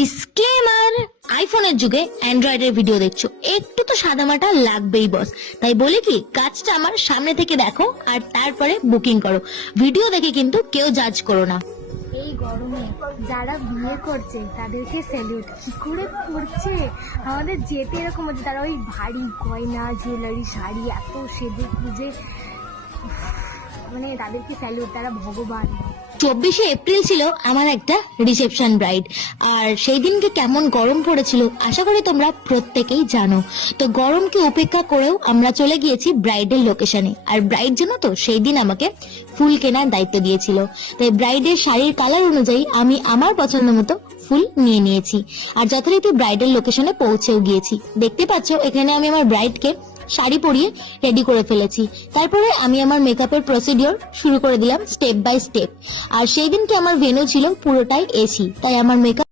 Disclaimer, আইফোনের যুগে অ্যান্ড্রয়েডের video দেখছো, একটু তো সাদামাটা লাগবেই বস। তাই বলে কি কাজটা আমার সামনে থেকে দেখো আর তারপরে বুকিং করো। ভিডিও দেখে কিন্তু কেউ জাজ করো না। এই গরমে যারা বিয়ে করছে তাদেরকে স্যালুট। কি করে করছে, আমাদের যেতে এরকম হচ্ছে, তারা ওই ভারী গয়না জুয়েলারি শাড়ি এত সেজে গুজে, মানে তাদেরকে স্যালুট, তারা ভগবান। 24শে এপ্রিল ছিল আমার একটা রিসেপশন ব্রাইড, আর সেই দিনকে কেমন গরম পড়েছিল আশা করি তোমরা প্রত্যেকেই জানো। তো গরমকে উপেক্ষা করেও আমরা চলে গিয়েছি ব্রাইডের লোকেশনে। আর ব্রাইড জন্য তো সেই দিন আমাকে ফুল কেনার দায়িত্ব দিয়েছিল, তাই ব্রাইডের শাড়ির কালার অনুযায়ী আমি আমার পছন্দ মতো ফুল নিয়ে নিয়েছি আর যথারীতি ব্রাইডের লোকেশনে পৌঁছেও গিয়েছি। দেখতে পাচ্ছ এখানে আমি আমার ব্রাইডকে শাড়ি পরিয়ে রেডি করে ফেলেছি। তারপরে আমি আমার মেকআপের প্রসিডিওর শুরু করে দিলাম স্টেপ বাই স্টেপ। আর সেই দিনকে আমার ভেন্যু ছিল পুরোটাই এসি, তাই আমার মেকআপ